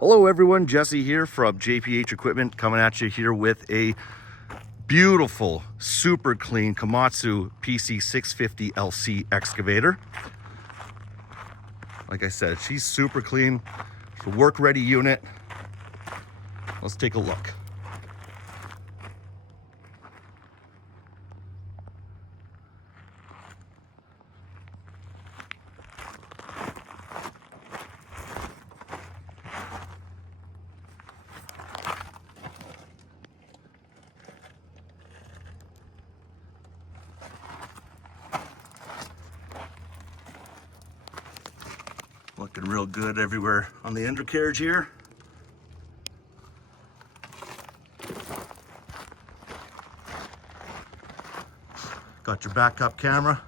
Hello everyone, Jesse here from JPH Equipment, coming at you here with a beautiful, super clean Komatsu PC650LC excavator. Like I said, she's super clean. It's a work-ready unit. Let's take a look. Looking real good everywhere on the undercarriage here. Got your backup camera.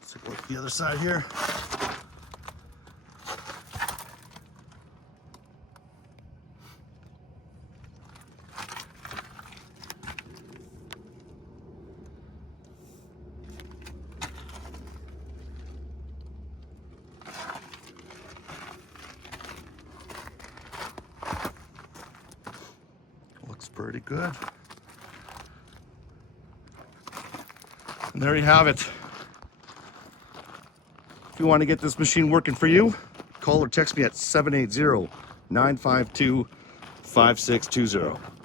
Let's take a look at the other side here. Looks pretty good. And there you have it. If you want to get this machine working for you, call or text me at 780-952-5620.